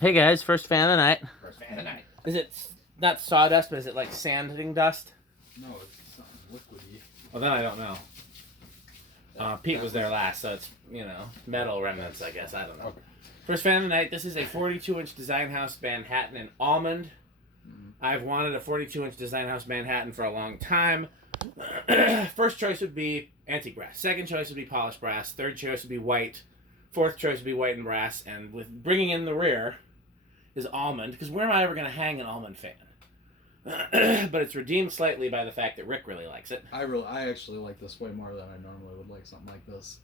Hey guys, first fan of the night. First fan of the night. Is it not sawdust, but is it like sanding dust? No, it's something liquidy. Well, then I don't know. Pete was there last, so it's, metal remnants, I guess. I don't know. Okay. First fan of the night. This is a 42-inch Design House Manhattan in almond. I've wanted a 42-inch Design House Manhattan for a long time. First choice would be antique brass. Second choice would be polished brass. Third choice would be white. Fourth choice would be white and brass. And with bringing in the rear is almond, because where am I ever going to hang an almond fan? But it's redeemed slightly by the fact that Rick really likes it. I actually like this way more than I normally would like something like this.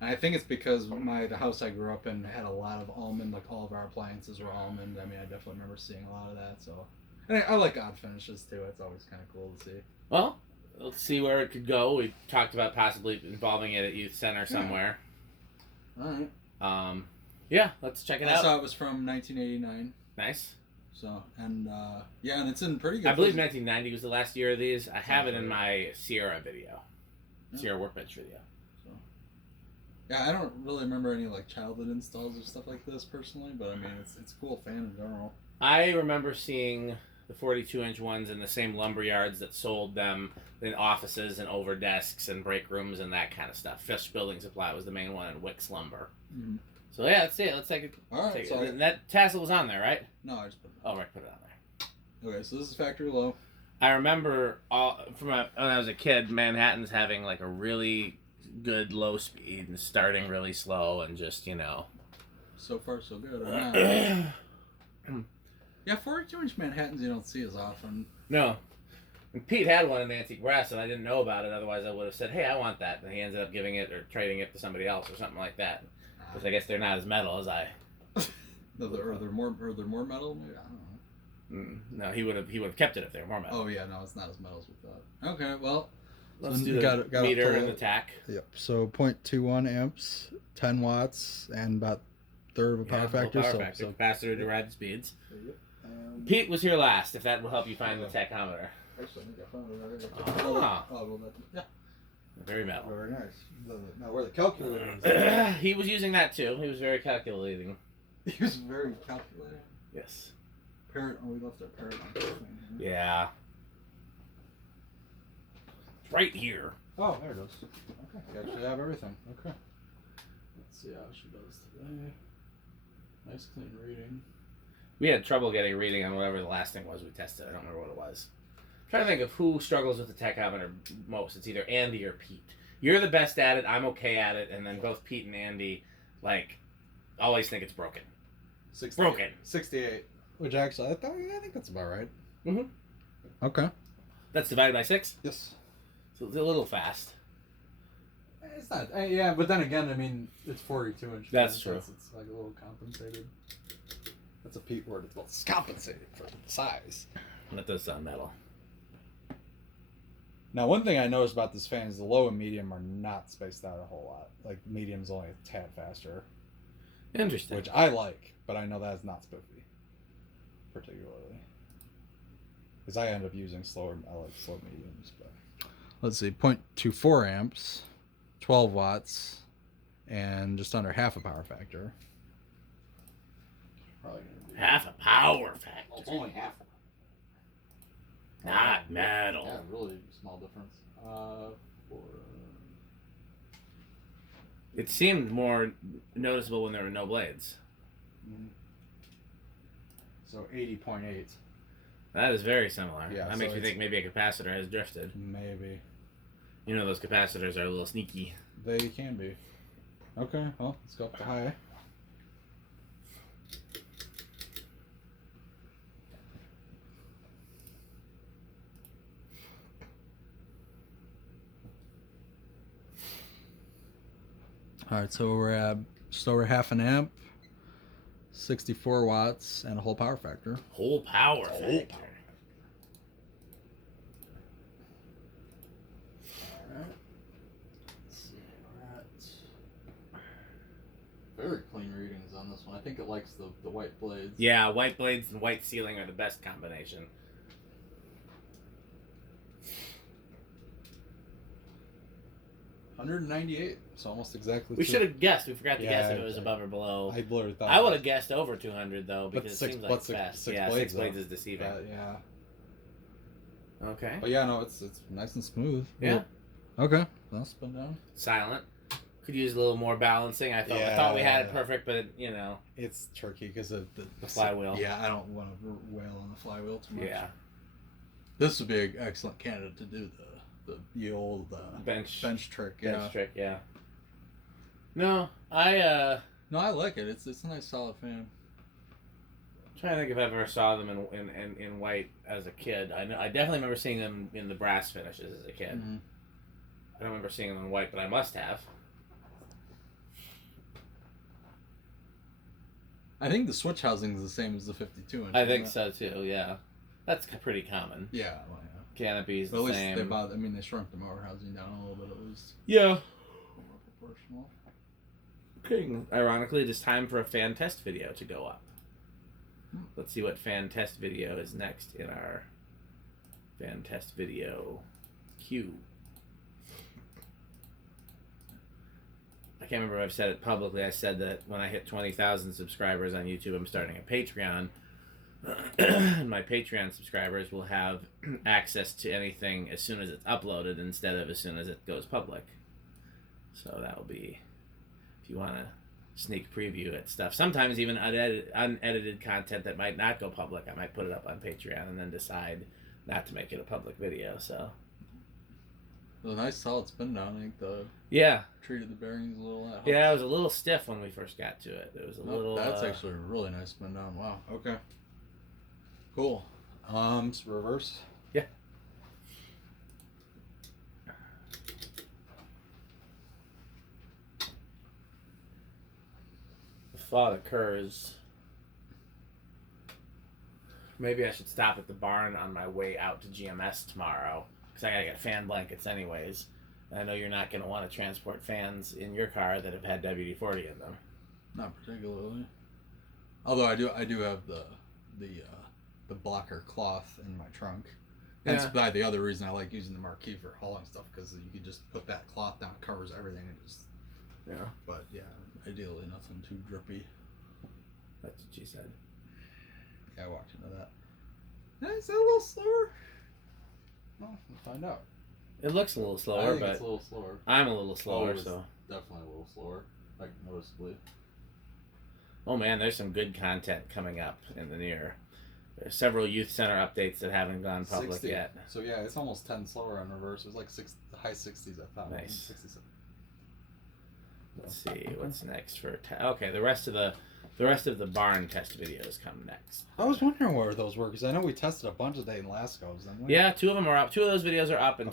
And I think it's because the house I grew up in had a lot of almond, like all of our appliances were almond. I mean, I definitely remember seeing a lot of that. So, and I like odd finishes too. It's always kind of cool to see. Well, let's see where it could go. We talked about possibly involving it at Youth Center somewhere. All right. Yeah, let's check it out. I saw it was from 1989. Nice. So, and and it's in pretty good. I believe 1990 was the last year of these. I have it in my Sierra video. Sierra Workbench video. So, yeah, I don't really remember any like childhood installs or stuff like this personally, but I mean, it's a cool fan in general. I remember seeing the 42-inch ones in the same lumber yards that sold them in offices and over desks and break rooms and that kind of stuff. Fish Building Supply was the main one, and Wicks Lumber. Mm-hmm. So yeah, let's see it. Let's take it. All right. So that tassel was on there, right? No, I just put it on. Oh, right, put it on there. Okay, so this is factory low. I remember when I was a kid, Manhattan's having like a really good low speed and starting really slow and just, So far, so good. Yeah, 42-inch Manhattans you don't see as often. No. And Pete had one in antique brass, and I didn't know about it. Otherwise, I would have said, hey, I want that. And he ended up giving it or trading it to somebody else or something like that. Because I guess they're not as metal as I. Are there more metal? Maybe? I don't know. No, he would have kept it if they were more metal. Oh yeah, no, it's not as metal as we thought. Okay, well, let's do the meter and the tack. Yep. So 0.21 amps, 10 watts, and about third of a power factor. So capacitor to ride speeds. Yep. Pete was here last. If that will help you find the tachometer. Actually, I think I found it already. Yeah. Very metal. Very nice. Now where the calculator is. He was using that too. He was very calculating. He was very calculating. Yes. Parrot. Oh, we left our parrot on the thing. Yeah. It's right here. Oh, there it is. Okay. You actually have everything. Okay. Let's see how she does today. Nice clean reading. We had trouble getting a reading on whatever the last thing was we tested. I don't remember what it was. I'm trying to think of who struggles with the tachometer most. It's either Andy or Pete. You're the best at it. I'm okay at it. And then both Pete and Andy, always think it's broken. 68. Broken. 68. Which actually, I think that's about right. Mm-hmm. Okay. That's divided by 6? Yes. So it's a little fast. It's not. Yeah, but then again, I mean, it's 42 inch. That's true. It's like a little compensated. That's a Pete word. It's compensated for size. That does sound metal. Now, one thing I noticed about this fan is the low and medium are not spaced out a whole lot. Like, medium's only a tad faster. Interesting. Which I like, but I know that is not spiffy. Particularly. Because I end up using I like slow mediums. But let's see, 0.24 amps, 12 watts, and just under half a power factor. Probably gonna be half a power factor. Well, it's only half. Not metal. Yeah, really small difference. It seemed more noticeable when there were no blades. So 80.8. That is very similar. Yeah, that makes me think maybe a capacitor has drifted. Maybe. You know those capacitors are a little sneaky. They can be. Okay, well, let's go up to high. Alright, so we're at just over half an amp, 64 watts, and a whole power factor. Whole power factor. Alright. Let's see, we're at Very clean readings on this one. I think it likes the white blades. Yeah, white blades and white ceiling are the best combination. 198. It's almost exactly. We should have guessed. We forgot to guess if it was I- above or below. I literally thought. I would have guessed over 200 though, But because it six- seems but like six- fast. six Yeah, blades, 6 blades though. is deceiving. Yeah. Okay. But yeah, no, it's nice and smooth. Yeah. Okay. I'll spin down. Silent. Could use a little more balancing. I thought we had it perfect, but you know. It's tricky because of the flywheel. Yeah, I don't want to wail on the flywheel too much. Yeah. This would be an excellent candidate to do the old Bench trick. Yeah. bench trick. Yeah. No, I No, I like it. It's a nice solid fan. trying to think if I ever saw them in white as a kid. I definitely remember seeing them in the brass finishes as a kid. Mm-hmm. I don't remember seeing them in white, but I must have. I think the switch housing is the same as the 52 inch. I think so too. Yeah, that's pretty common. Yeah. Well, yeah. Canopies But the at least same. they shrunk the motor housing down a little bit at least. Yeah. More proportional. Okay. Ironically, it is time for a fan test video to go up. Let's see what fan test video is next in our fan test video queue. I can't remember if I've said it publicly. I said that when I hit 20,000 subscribers on YouTube, I'm starting a Patreon. And my Patreon subscribers will have access to anything as soon as it's uploaded instead of as soon as it goes public. So that will be, if you want to sneak preview at stuff. Sometimes even unedited content that might not go public, I might put it up on Patreon and then decide not to make it a public video. So It was a nice solid spin down. I think the treated the bearings a little. Yeah, it was a little stiff when we first got to it. It was a little. That's actually a really nice spin down. Wow. Okay. Cool. Reverse. Yeah. The thought occurs. Maybe I should stop at the barn on my way out to GMS tomorrow, because I gotta get fan blankets anyways. And I know you're not gonna want to transport fans in your car that have had WD-40 in them. Not particularly. Although I do have the blocker cloth in my trunk. That's probably the other reason I like using the marquee for hauling stuff, because you can just put that cloth down, it covers everything, and just. Yeah. But yeah, ideally nothing too drippy. That's what she said. Yeah, I walked into that. Is that a little slower? Well, we'll find out. It looks a little I slower, think but it's a little slower. I'm a little slower, it's so. Definitely a little slower, like noticeably. Oh man, there's some good content coming up in the near. There's several youth center updates that haven't gone public 60. yet. So yeah, it's almost 10 slower on reverse. It was like high 60s, I thought. Nice. 67. Let's see what's next for. Okay, the rest of the barn test videos come next. I was wondering where those were, because I know we tested a bunch of day in Lascos, didn't we? Yeah, 2 of them are up. 2 of those videos are up, and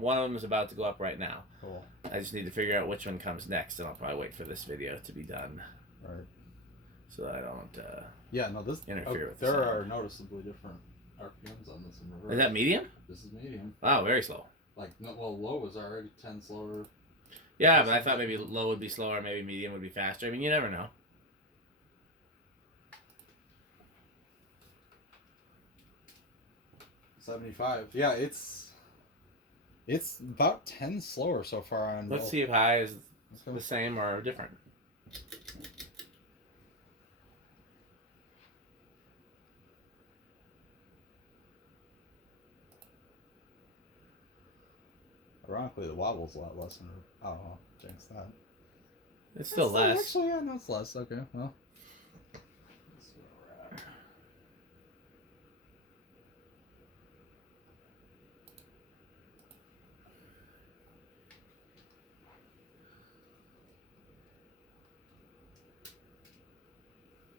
one of them is about to go up right now. Cool. I just need to figure out which one comes next, and I'll probably wait for this video to be done, Right. so that I don't. Yeah, no, this Interfere with the There sound. are noticeably different RPMs on this in reverse. Is that medium? This is medium. Wow, very slow. Like, no, well, low was already 10 slower. Yeah, but I thought maybe low would be slower, maybe medium would be faster. I mean, you never know. $75. Yeah, it's about 10 slower so far on. Let's see if high is the same or different. Ironically, the wobble's a lot less than. I don't know. Jinx that. It's still That's less. Actually, yeah, no, it's less. Okay, well. Let's see where we're at.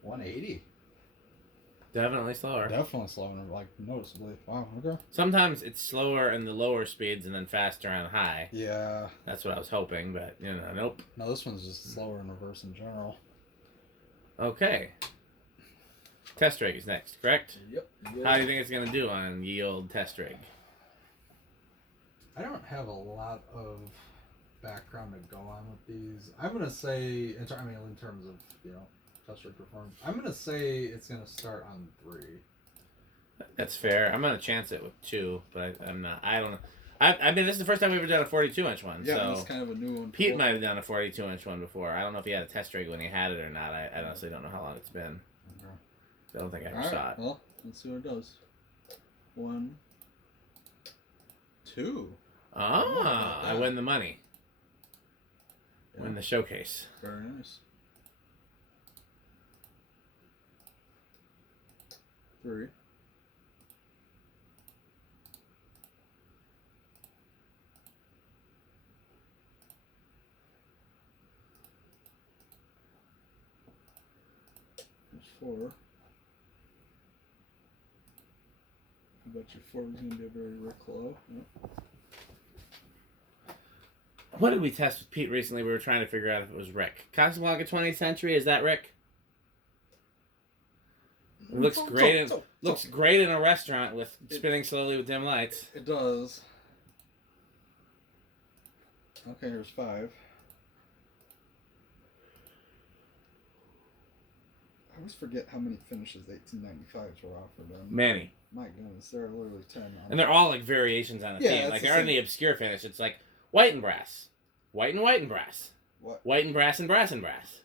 $180. Definitely slower. Definitely slower, like noticeably. Wow. Okay. Sometimes it's slower in the lower speeds and then faster on high. Yeah. That's what I was hoping, but nope. No, this one's just slower in reverse in general. Okay. Test rig is next, correct? Yep. How do you think it's gonna do on ye old test rig? I don't have a lot of background to go on with these. I'm gonna say, in terms of test rig performance, I'm gonna say it's gonna start on 3. That's fair. I'm gonna chance it with 2, but I'm not. I don't know. I mean, this is the first time we've ever done a 42-inch one. Yeah, so it's kind of a new one. Pete might have done a 42-inch one before. I don't know if he had a test rig when he had it or not. I honestly don't know how long it's been. Okay. I don't think I ever All right, saw it. well, let's see what it does. 1, 2. Ah, I win the money. Yeah. Win the showcase. Very nice. 3. 4. I bet your 4 is going to be a very Rick low. Yep. What did we test with Pete recently? We were trying to figure out if it was Rick. Casablanca 20th Century, is that Rick? It looks great. Looks great in a restaurant with spinning slowly with dim lights. It does. Okay, here's 5. I always forget how many finishes 1895s were offered them. Many. My goodness, there are literally 10. And they're all like variations on a theme. Like they're in the obscure finish. It's like white and brass, white and brass, what? White and brass and brass and brass,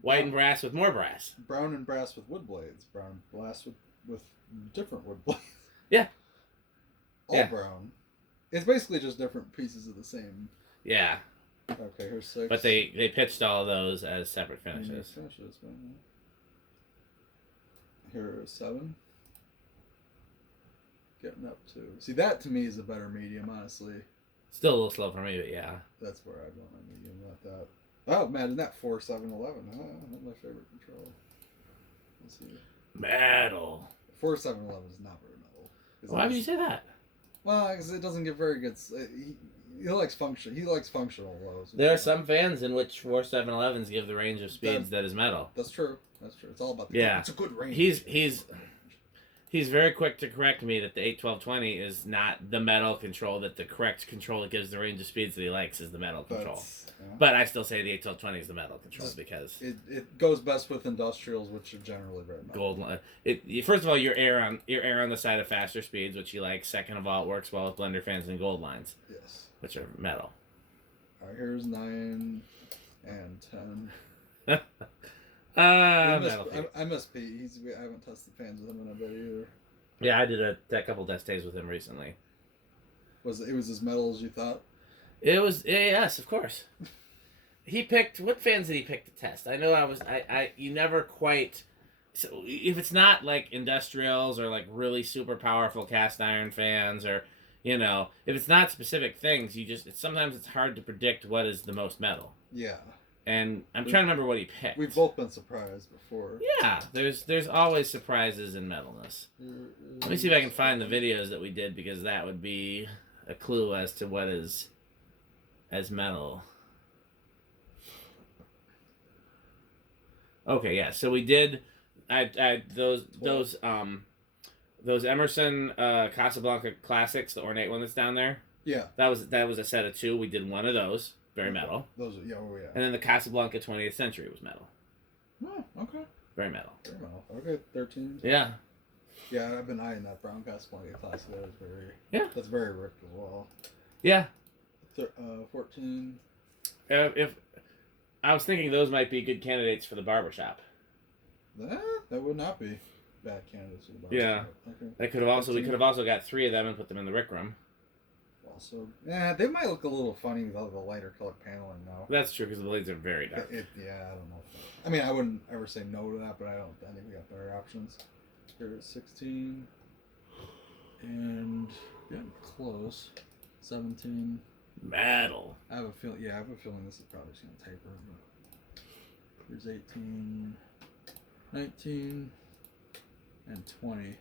white and brass with more brass. Brown and brass with wood blades. Brown and brass with different wood blades. Yeah. All brown. It's basically just different pieces of the same. Yeah. Okay, here's 6. But they pitched all of those as separate finishes. Here's 7. Getting up to. See, that to me is a better medium, honestly. Still a little slow for me, but yeah. That's where I'd want my medium, not that. Oh, man, isn't that 4711? That's my favorite control. Let's see. Metal. 4711 is not very metal. Why would you say that? Well, because it doesn't get very good. He likes function. He likes functional lows. There are some fans in which 4711s give the range of speeds that is metal. That's true. That's true. It's all about the It's a good range. He's very quick to correct me that the 81220 is not the metal control, that the correct control that gives the range of speeds that he likes is the metal control. Yeah. But I still say the 81220 is the metal control because it goes best with industrials, which are generally very metal. Gold. First of all, you're air on the side of faster speeds, which you like. Second of all, it works well with blender fans and gold lines. Yes. Which are metal. All right, here's 9 and 10. I miss Pete. I haven't tested fans with him in a bit either. Yeah, I did a couple test days with him recently. Was it as metal as you thought? It was, yes, of course. He picked, what fans did he pick to test? I know you never quite, so if it's not like industrials or like really super powerful cast iron fans or, if it's not specific things, sometimes it's hard to predict what is the most metal. Yeah. And I'm trying to remember what he picked. We've both been surprised before. Yeah, there's always surprises in metalness. Let me see if I can find the videos that we did because that would be a clue as to what is as metal. Okay, yeah. So we did those Emerson Casablanca Classics, the ornate one that's down there. Yeah. That was a set of 2. We did one of those. Very metal. Those are, yeah. And then the Casablanca 20th Century was metal. Oh, okay. Very metal. Very metal. Okay, 13. Yeah. Yeah, I've been eyeing that brown Casablanca classic. That's very Rick as well. Yeah. 14. If I was thinking those might be good candidates for the barbershop. That would not be bad candidates for the barbershop. Yeah. Okay. We could have also got 3 of them and put them in the Rick room. Also, they might look a little funny with all the lighter colored paneling though. That's true because the blades are very dark. I don't know. I mean, I wouldn't ever say no to that, but I think we got better options. Here's 16, and getting close. 17. Metal. I have a feeling. Yeah, I have a feeling this is probably just gonna taper. But here's 18, 19, and 20.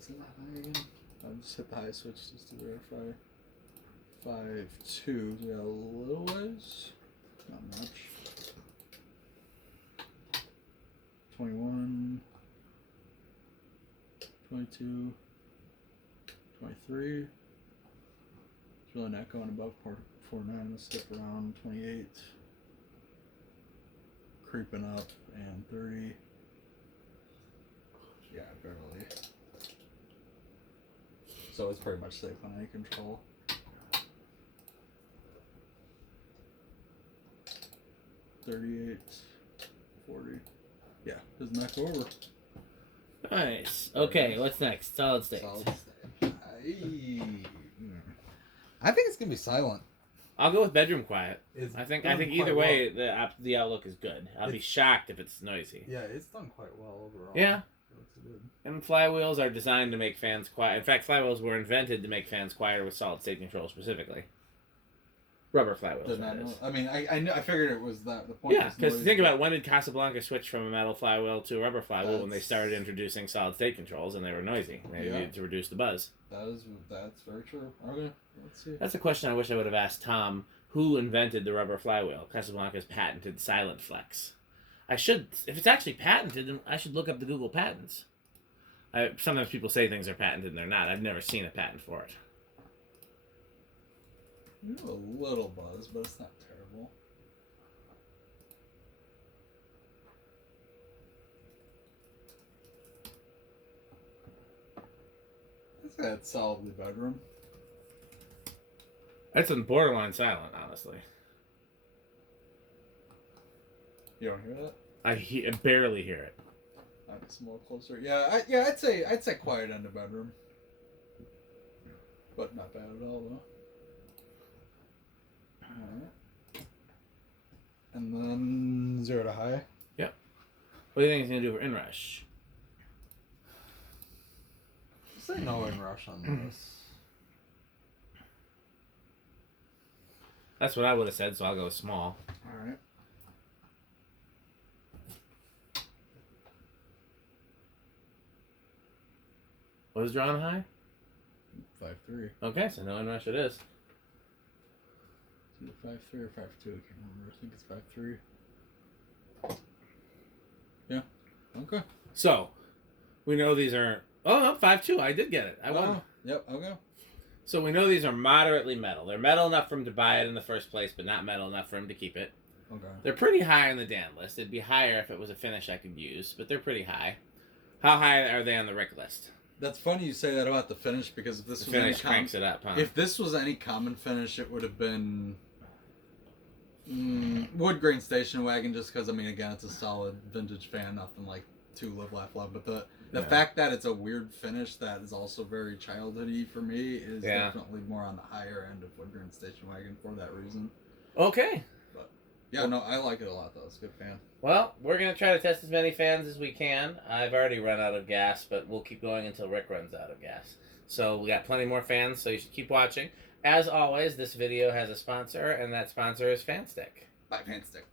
Is that high again? I'll just hit the high switch just to verify. 5, 2. We got a little ways. Not much. 21. 22. 23. It's really not going above 49. Let's skip around. 28. Creeping up. And 30. Yeah, barely. so it's pretty much safe on any control. $38, $40. Yeah, doesn't knock over. Nice. Okay, what's next? Solid state. Solid state. I think it's gonna be silent. I'll go with bedroom quiet. It's I think done either quite way the outlook is good. I'll be It's- shocked if it's noisy. Yeah, it's done quite well overall. Yeah. Looks good. And flywheels are designed to make fans quiet. In fact, flywheels were invented to make fans quieter with solid state control specifically. Rubber flywheels. Did that not know. is. I mean, I figured it was that the point. Yeah, was because noise, think but- about when did Casablanca switch from a metal flywheel to a rubber flywheel when they That's- started introducing solid state controls and they were noisy. They Yeah. needed to reduce the buzz. That's very true. Okay, let's see. That's a question I wish I would have asked Tom. Who invented the rubber flywheel? Casablanca's patented silent flex. I should, if it's actually patented, then I should look up the Google patents. Sometimes people say things are patented and they're not. I've never seen a patent for it. You have a little buzz, but it's not terrible. That's solidly bedroom. That's in borderline silent, honestly. You don't hear that? I barely hear it. It's a little closer. Yeah, I'd say quiet end of bedroom, but not bad at all though. Alright. And then 0 to high. What do you think it's going to do for inrush? Say no inrush on this. That's what I would have said, so I'll go small. Alright. What is drawn high? 5-3. Okay, so no inrush it is. Is it 5-3 or 5-2? I can't remember. I think it's 5-3. Yeah. Okay. So, we know these are... Oh, no, 5-2. I did get it. I won. Oh, yep. Okay. So we know these are moderately metal. They're metal enough for him to buy it in the first place, but not metal enough for him to keep it. Okay. They're pretty high on the Dan list. It'd be higher if it was a finish I could use, but they're pretty high. How high are they on the Rick list? That's funny you say that about the finish because if this The was any finish cranks it up, huh? if this was any common finish, it would have been wood grain station wagon. Just because I mean, again, it's a solid vintage fan, nothing like too live laugh love. But the fact that it's a weird finish that is also very childhoody for me is definitely more on the higher end of wood grain station wagon for that reason. Okay. Yeah, no, I like it a lot though. It's a good fan. Well, we're going to try to test as many fans as we can. I've already run out of gas, but we'll keep going until Rick runs out of gas. So we got plenty more fans, so you should keep watching. As always, this video has a sponsor, and that sponsor is Fanstick. Bye, Fanstick.